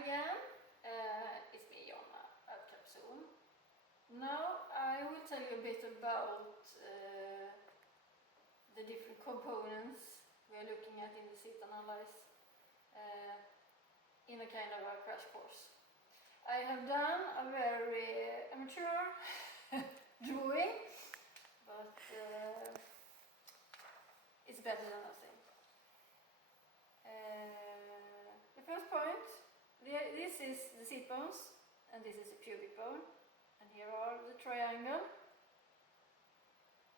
again, it's me, Jonna at Kapson. Now I will tell you a bit about the different components we are looking at in the seat analysis in a kind of a crash course. I have done a very amateur drawing, but it's better than nothing. The first point, this is the seat bones, and this is the pubic bone, and here are the triangle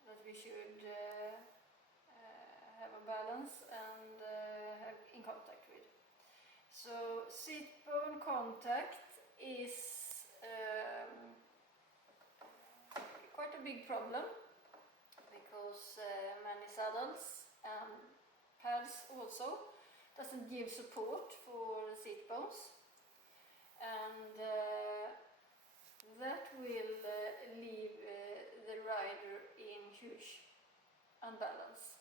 that we should have a balance and have in contact with. So seat bone contact is quite a big problem, because many saddles and pads also doesn't give support for the seat bones, and that will leave the rider in huge unbalance.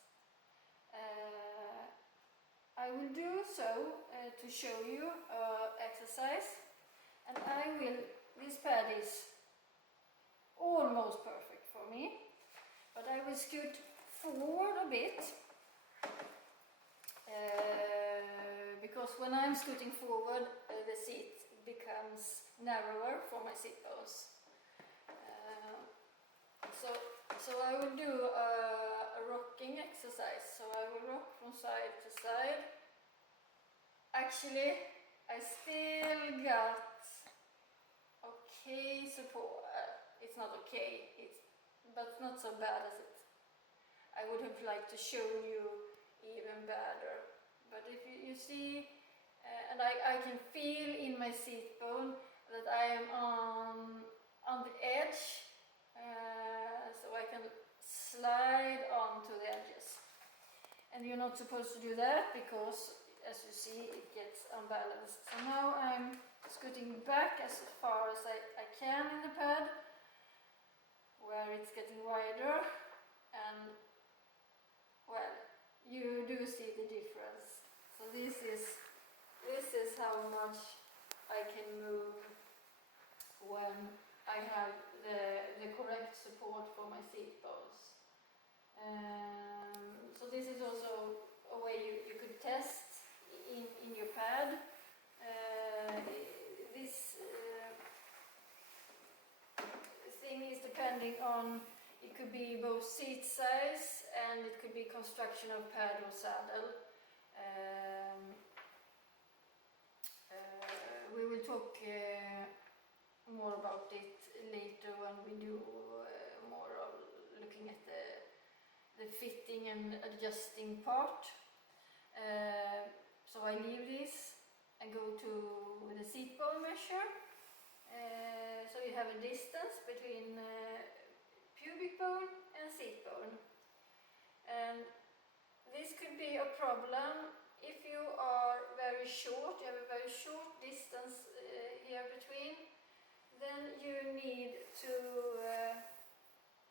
I will do so to show you exercise, and this pad is almost perfect for me, but I will scoot forward a bit, because when I'm scooting forward, the seat becomes narrower for my seat bones. So I will do a rocking exercise. So I will rock from side to side. Actually, I still got okay support. It's not okay, but not so bad as it. I would have liked to show you even better. But if you see, and I can feel in my seat bone that I am on the edge, so I can slide onto the edges. And you're not supposed to do that, because as you see, it gets unbalanced. So now I'm scooting back as far as I can in the pad, where it's getting wider, and well, you do see the difference. So this is how much I can move when I have the correct support for my seat bones. So this is also a way you could test in your pad. This thing is depending on, it could be both seat size and it could be construction of pad or saddle. We will talk more about it later when we do more of looking at the fitting and adjusting part. So I leave this and go to the seat bone measure. So you have a distance between pubic bone and seat bone, and this could be a problem if you are very short. You have a very short distance here between. Then you need to.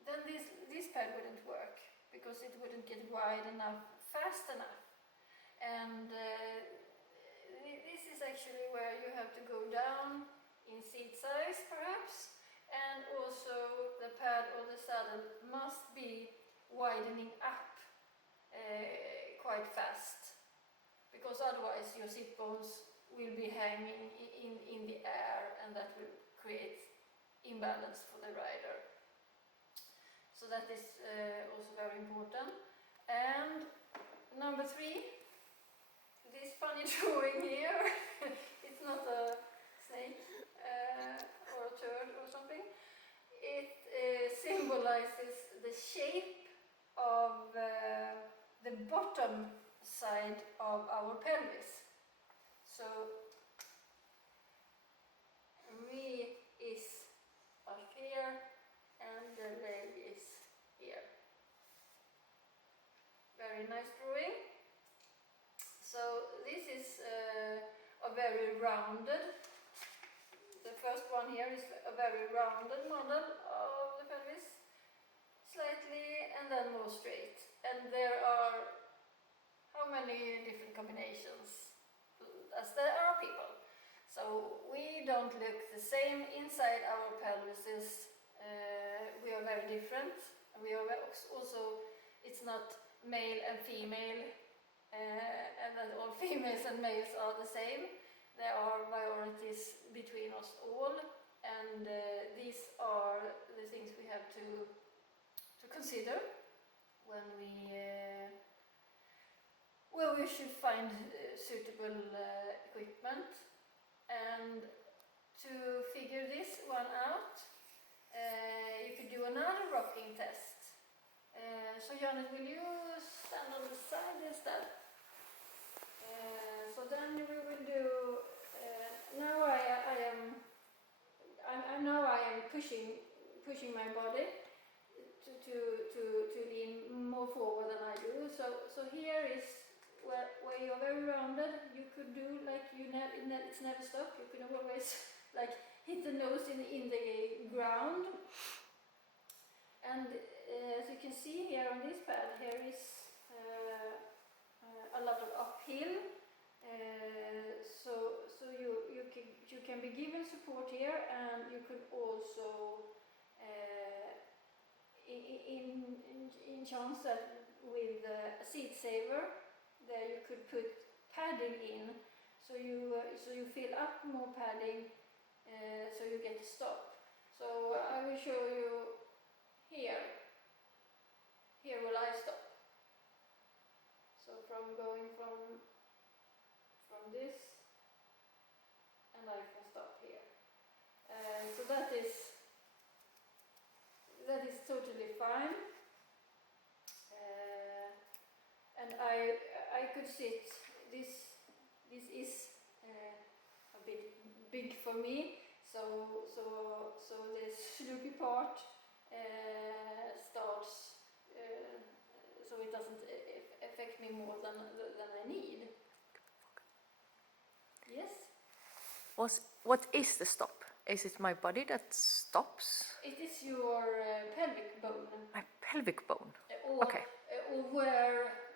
Then this pad wouldn't work, because it wouldn't get wide enough, fast enough, and this is actually where you have to go down in seat size, perhaps. And also the pad or the saddle must be widening up quite fast, because otherwise your seat bones will be hanging in the air, and that will create imbalance for the rider. So that is also very important. And number 3, this funny drawing here, it's not a snake or a turd or something. It symbolizes the shape of the bottom side of our pelvis. So knee is up here and the leg is here. Very nice drawing. So this is a very rounded. The first one here is a very rounded model of the pelvis, slightly and then more straight. And there are how many different combinations, as there are people. So So we don't look the same inside our pelvises. We are very different. We are also, it's not male and female, and that all females and males are the same. There are varieties between us all, and these are the things we have to consider when we should find suitable equipment. And to figure this one out, you could do another rocking test. So Janet, will you stand on the side instead? So then we will do. Now I am pushing my body to lean more forward than I do. So here is where you're very rounded. You could do like it's never stop. You can always like hit the nose in the ground. And as you can see here on this pad, here is a lot of uphill. So you can be given support here, and you could also in chance that with a seat saver there you could put padding in, so you fill up more padding, so you get to stop. So I will show you here will I stop. So from going from this, and I can stop here. So that is totally fine. And I could sit. This is a bit big for me. So this sloopy part starts, so it doesn't affect me more than I need. Yes? What is the stop? Is it my body that stops? It is your pelvic bone. My pelvic bone? Or, okay. Or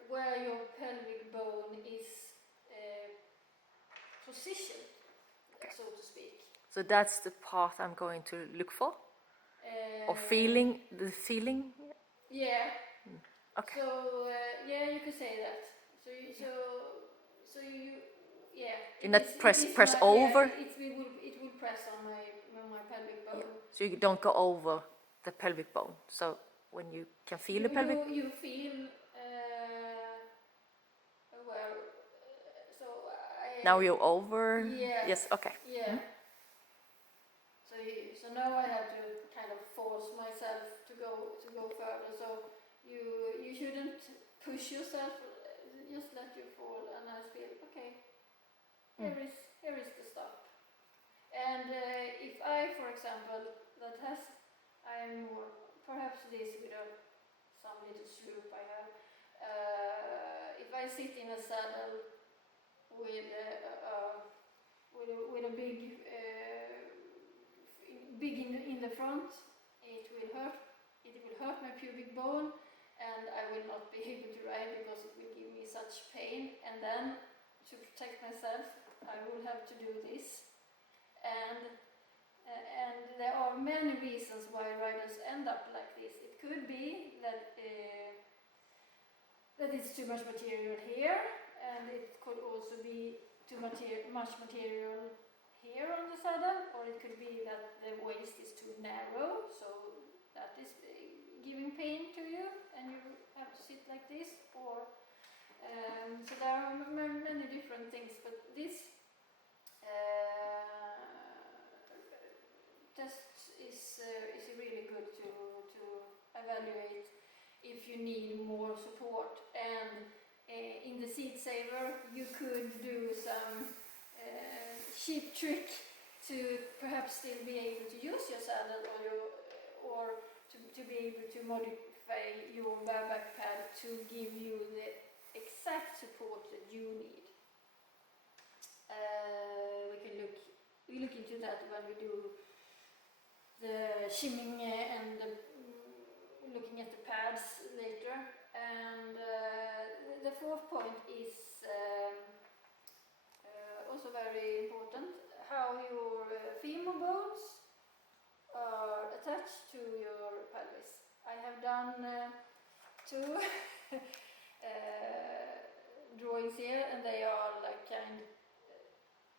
where your pelvic bone is positioned, okay, so to speak. So that's the part I'm going to look for? Or feeling? The feeling? Yeah. Okay. So, yeah, you could say that. So you yeah. You not press over? Yeah, it will press on my pelvic bone. Yeah. So you don't go over the pelvic bone. So when you can feel the pelvic, you feel well. So now you're over. Yeah. Yes. Okay. Yeah. Mm-hmm. So now I have to kind of force myself to go further. So you shouldn't push yourself. Just let you fall, and I feel okay. Here is the stop. And if I, for example, I'm more, perhaps this with some little sloop I have. If I sit in a saddle with a big in the front, it will hurt my pubic bone, and I will not be able to ride because it will give me such pain. And then to protect myself, I will have to do this. And there are many reasons why riders end up like this. It could be that it's too much material here, and it could also be too much material here on the saddle, or it could be that the waist is too narrow, so that is giving pain to you, and you have to sit like this, or so there are many different things, but this test is really good to evaluate if you need more support. And in the seat saver you could do some cheap trick to perhaps still be able to use your saddle or to be able to modify your bareback pad to give you the exact support that you need. We look into that when we do the shimming and looking at the pads later. And the fourth point is also very important. how your femur bones are attached to your pelvis. I have done 2 drawings here, and they are like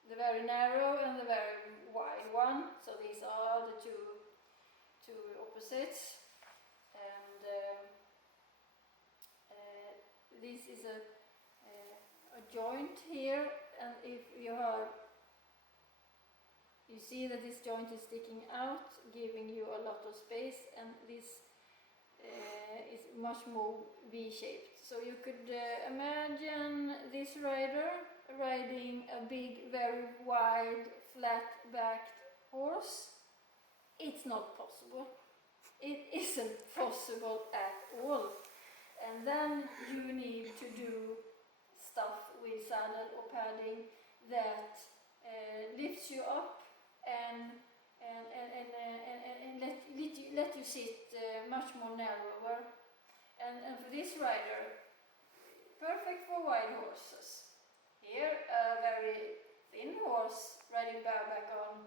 the very narrow and the very wide one. So these are the two opposites, and this is a joint here, and if you see that this joint is sticking out, giving you a lot of space, and this is much more V-shaped. So you could imagine this rider riding a big, very wide, flat-backed horse. It's not possible. It isn't possible at all. And then you need to do stuff with saddle or padding that lifts you up and let you sit much more narrower. And for this rider, perfect for wide horses. Here, a very thin horse riding bareback on,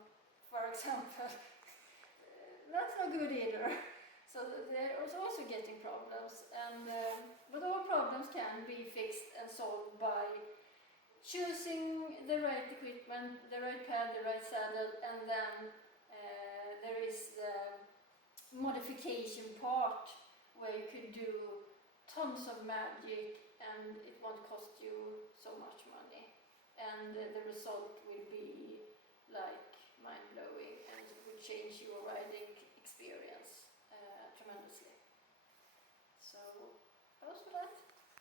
for example, that's not good either. So they're also getting problems, and but all problems can be fixed and solved by choosing the right equipment, the right pad, the right saddle, and then there is the modification part where you could do tons of magic and it won't cost you so much money, and the result will be like mind-blowing and it will change your riding